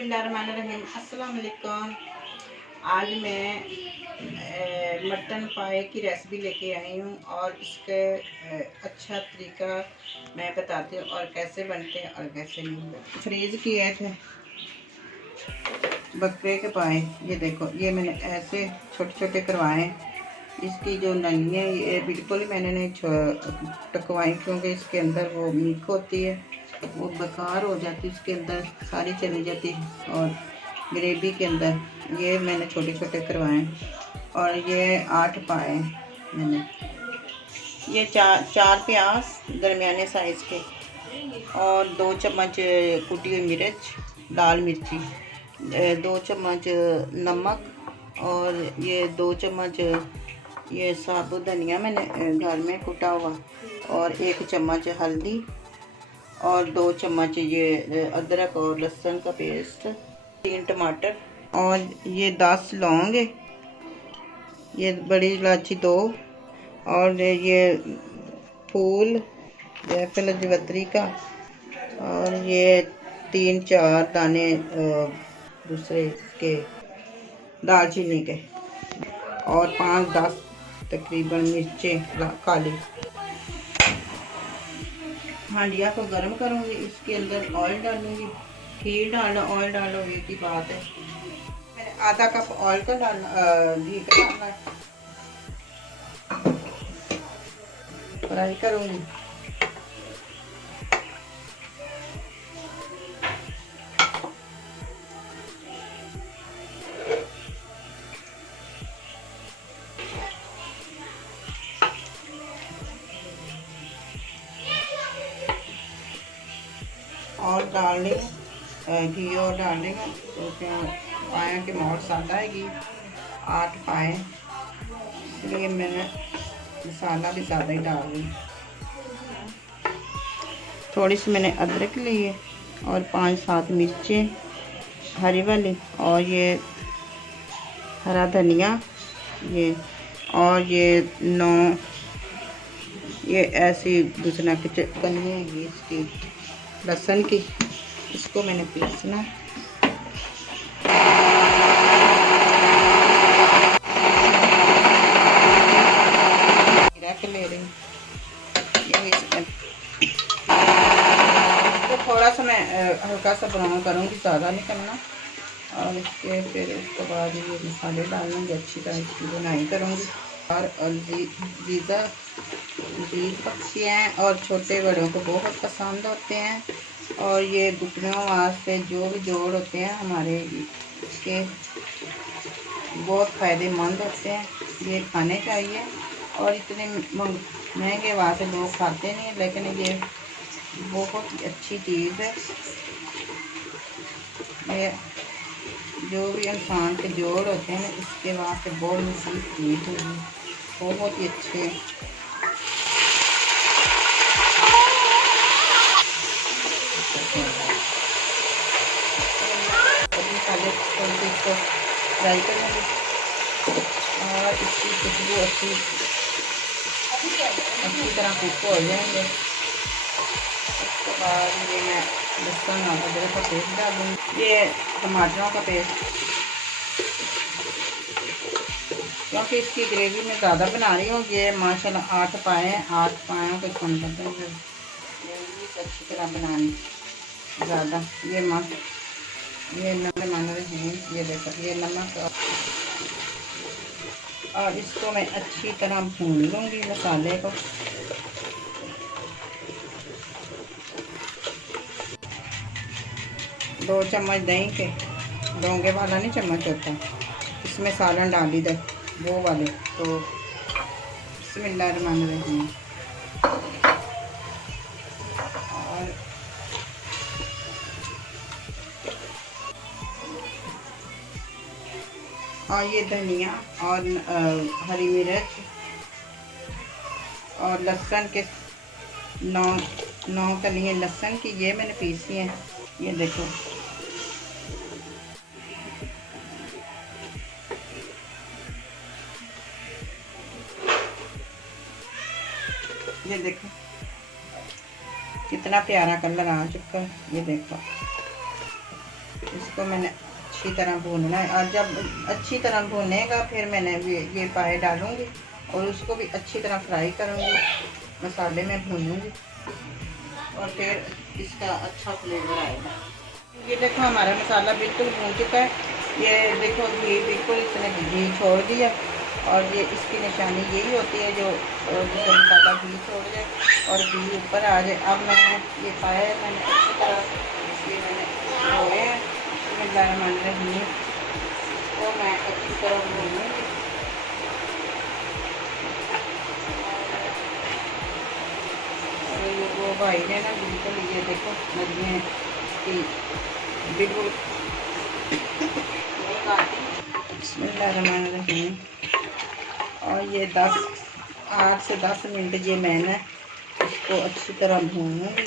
बिस्मिल्लाहिर्रहमानिर्रहीम। अस्सलाम वालेकुम। आज मैं मटन पाए की रेसिपी लेके आई हूँ और इसके अच्छा तरीका मैं बताती हूँ और कैसे बनते हैं और कैसे नहीं बनते। फ्रीज़ किए थे बकरे के पाए, ये देखो, ये मैंने ऐसे छोटे छोटे करवाए। इसकी जो नली है ये बिल्कुल ही मैंने नहीं टकवाई, क्योंकि इसके अंदर वो मीट होती है, वो बेकार हो जाती है, इसके अंदर सारी चली जाती है और ग्रेवी के अंदर। ये मैंने छोटे छोटे करवाए और ये 8 पाए मैंने। ये चार प्याज दरमियाने साइज़ के और 2 चम्मच कुटी हुई मिर्च, लाल मिर्ची, 2 चम्मच नमक और ये 2 चम्मच ये साबुत धनिया मैंने घर में कुटा हुआ और 1 चम्मच हल्दी और 2 चम्मच ये अदरक और लहसुन का पेस्ट, 3 टमाटर और ये 10 लौंग है, ये बड़ी इलायची 2 और ये फूल जायफल जवित्री का और ये 3-4 दाने दूसरे के दालचीनी के और 5-10 तकरीबन मिर्चें काली। हांडिया को गर्म करूँगी, इसके अंदर ऑयल डालूँगी, घी डालना, ऑयल डालो, ये की बात है। मैंने आधा कप ऑयल का डालना, घी का डालना है, फ्राई करूँगी। और डाल देंगे घी और डाल देंगे तो क्या पाए कि बहुत ज़्यादा है घी, 8 पाए, इसलिए मैंने मसाला भी ज़्यादा ही डाल दी। थोड़ी सी मैंने अदरक ली है और 5-7 मिर्चें हरी वाली और ये हरा धनिया, ये और ये 9 ये ऐसी दूसरा कन्नी है इसकी लहसुन की, इसको मैंने पीसना। ले रही हूँ तो थोड़ा सा मैं हल्का सा ब्राउन करूँगी, ज़्यादा नहीं करना। और इसके फिर उसके बाद ये मसाले डालूँगी, अच्छी तरह इसकी बुनाई करूँगी। और वीज़ा पक्षी हैं और छोटे बड़ों को बहुत पसंद होते हैं और ये घुटनों वास्ते जो भी जोड़ होते हैं हमारे इसके बहुत फ़ायदेमंद होते हैं, ये खाने चाहिए। और इतने महंगे वास्ते लोग खाते नहीं, लेकिन ये बहुत ही अच्छी चीज़ है। ये जो भी इंसान के जोड़ होते हैं इसके वास्ते बहुत मुफीद चीज़ है, बहुत ही अच्छे हैं। इसको फ्राई करेंगे और इसकी खुशबू अच्छी तरह कुक हो जाएंगे। उसके बाद ये मैं लहसुन और अदरक का पेस्ट डालूँगी, ये टमाटरों का पेस्ट, क्योंकि इसकी ग्रेवी में ज़्यादा बना रही हूँ। ये माशाल्लाह 8 पाए हैं, 8 पायों को कौन करते हैं ग्रेवी अच्छी तरह बनानी ज़्यादा। ये नमक, ये देखो, ये नमक और इसको मैं अच्छी तरह भून लूँगी मसाले को। दो चम्मच दही के, डोंगे वाला नहीं चम्मच होता, इसमें सालन डाली दे वो वाले। तो बिस्मिल्लाहिर्रहमानिर्रहीम। और ये धनिया और हरी मिर्च और लहसुन के 9 कलियाँ लहसुन की, ये मैंने पीसी हैं, ये देखो। ये देखो कितना प्यारा कलर आ चुका है, ये देखो। इसको मैंने अच्छी तरह भूनना है, और जब अच्छी तरह भूनेगा फिर मैंने ये पाए डालूँगी और उसको भी अच्छी तरह फ्राई करूँगी, मसाले में भूनूँगी और फिर इसका अच्छा फ्लेवर आएगा। ये देखो हमारा मसाला बिल्कुल भून चुका है। ये देखो घी बिल्कुल इसने घी छोड़ दिया, और ये इसकी निशानी यही होती है जो जिसका मसाला घी छोड़ जाए और घी ऊपर आ जाए। अब मैं ये पाया है, मैंने अच्छी तरह इसलिए मैंने धोए हैं, बिस्मिल्लाहिर्रहमानिर्रहीम, तो मैं अच्छी तरह भूनूँगी। और वो भाई ने ना बिल्कुल ये देखो मछलियाँ की बिल्कुल बिस्मिल्लाहिर्रहमानिर्रहीम, और ये 8 से 10 मिनट ये मैंने इसको अच्छी तरह भूनूँगी।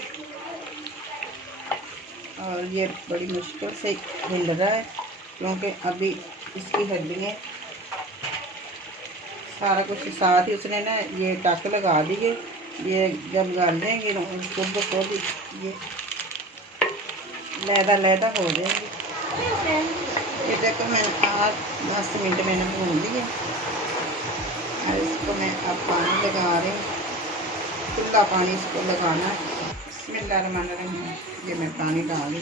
और ये बड़ी मुश्किल से हिल रहा है क्योंकि अभी इसकी हड्डियाँ सारा कुछ साथ ही उसने ना ये टक लगा दिए। ये जब गाल देंगे उसको तो ये लैदा हो जाएंगे। ये देखो मैं 8-10 मिनट मैंने भून दिए और इसको मैं अब पानी लगा रही हूँ, खुला पानी इसको लगाना है। बिस्मिल्लाहिर्रहमानिर्रहीम, ये मैं पानी डाल दूँ।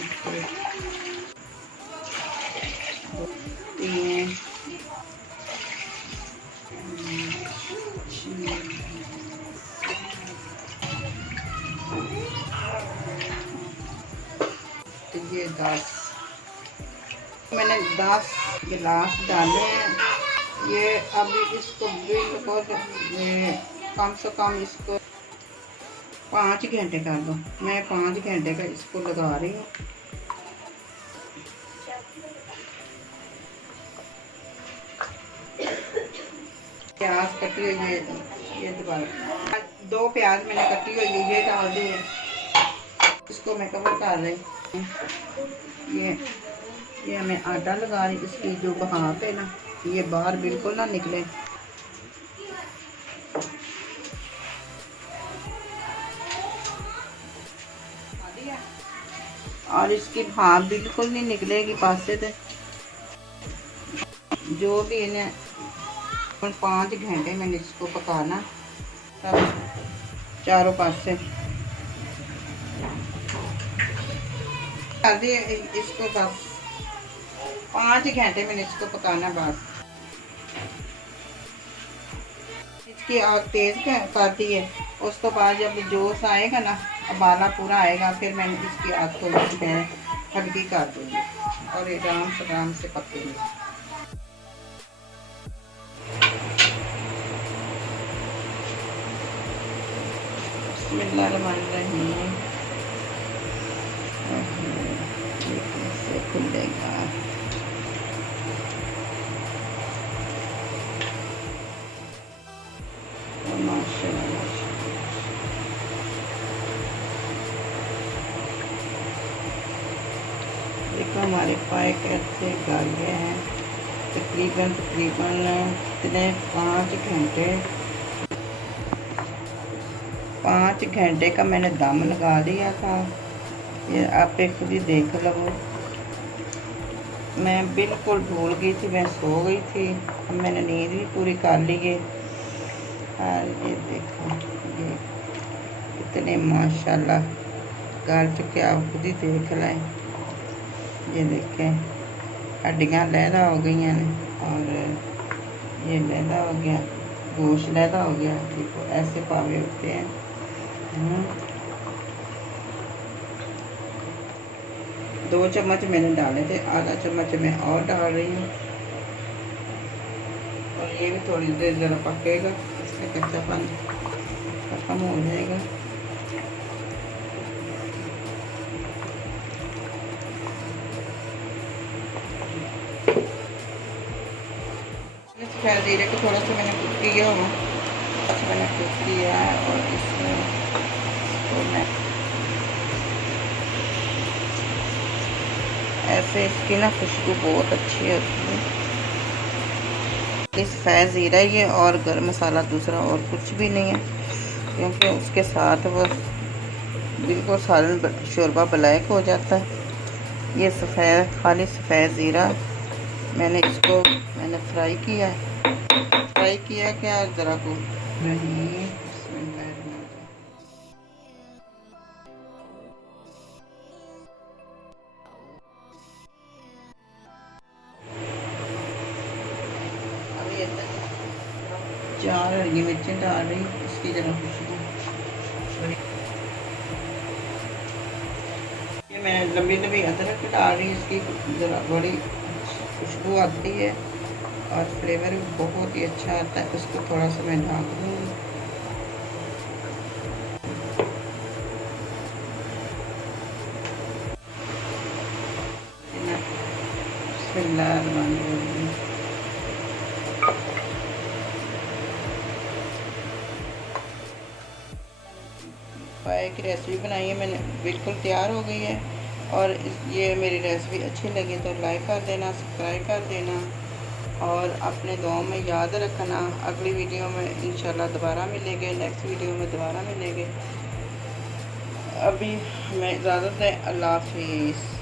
ये 10 मैंने 10 गिलास डाले हैं। ये अभी इसको बिल्कुल कम से कम इसको 5 घंटे कर दो। मैं 5 घंटे का इसको लगा रही हूँ। प्याज कटी हुई ये दोबारा 2 प्याज मैंने कटी हुई ये डाल दी है। इसको मैं कवर कर रही हूँ। ये मैं आटा लगा रही, इसकी जो भाप है ना ये बाहर बिल्कुल ना निकले। और इसकी भाप बिल्कुल नहीं निकलेगी पासे से। जो भी इन्हें 5 घंटे मैंने इसको पकाना सब चारों पासे कर दिए। इसको बस 5 घंटे मैंने इसको पकाना बस। इसकी आग तेज कर दी है। उस तो बाद जब जोश आएगा ना, उबाला पूरा आएगा, फिर मैंने इसकी आग को मैं हल्की कर दूँगी और आराम से पकेगी। बिस्मिल्लाहिर्रहमानिर्रहीम, कैसे खुलेगा। माशाल्लाह देखो हमारे पाए कैसे गल गए हैं। तकरीबन इतने 5 घंटे का मैंने दम लगा दिया था। ये आप खुद ही देख लो। मैं बिल्कुल भूल गई थी, मैं सो गई थी। अब मैंने नींद भी पूरी कर ली है। और ये देखो ये इतने माशाल्लाह गल चुके, आप खुद ही देख लें। ये देखें हड्डियाँ लैदा हो गई हैं और ये लैदा हो गया, गोश्त लैदा हो गया। देखो ऐसे पावे होते हैं। 2 चम्मच मैंने डाले थे, आधा चम्मच मैं और डाल रही हूँ। और ये भी थोड़ी देर ज़रा पकेगा, इसका कच्चापन खत्म हो जाएगा। जीरे को थोड़ा सा मैंने कुक किया हुआ, मैंने कुक किया है और इसमें मैं ऐसे इसकी ना खुशबू बहुत अच्छी होती है। इस फैज़ ज़ीरा ये और गरम मसाला दूसरा और कुछ भी नहीं है, क्योंकि उसके साथ वो बिल्कुल सालन शोरबा ब्लैक हो जाता है। ये खाली सफ़ेद ज़ीरा मैंने फ्राई किया है क्या ज़रा को नहीं। अभी 4 हरी मिर्चें डाल रही, इसकी जरा खुशबू। ये मैं लंबी लंबी अदरक डाल रही, इसकी जरा बड़ी खुशबू आती है और फ्लेवर भी बहुत ही अच्छा आता है। उसको थोड़ा सा मैं ढाँक दूँगी। पाए की रेसिपी बनाई है मैंने, बिल्कुल तैयार हो गई है। और ये मेरी रेसिपी अच्छी लगी तो लाइक कर देना, सब्सक्राइब कर देना और अपने दुआओं में याद रखना। अगली वीडियो में इंशाल्लाह दोबारा मिलेंगे, नेक्स्ट वीडियो में दोबारा मिलेंगे। अभी हमें इजाज़त है, अल्लाह हाफिज़।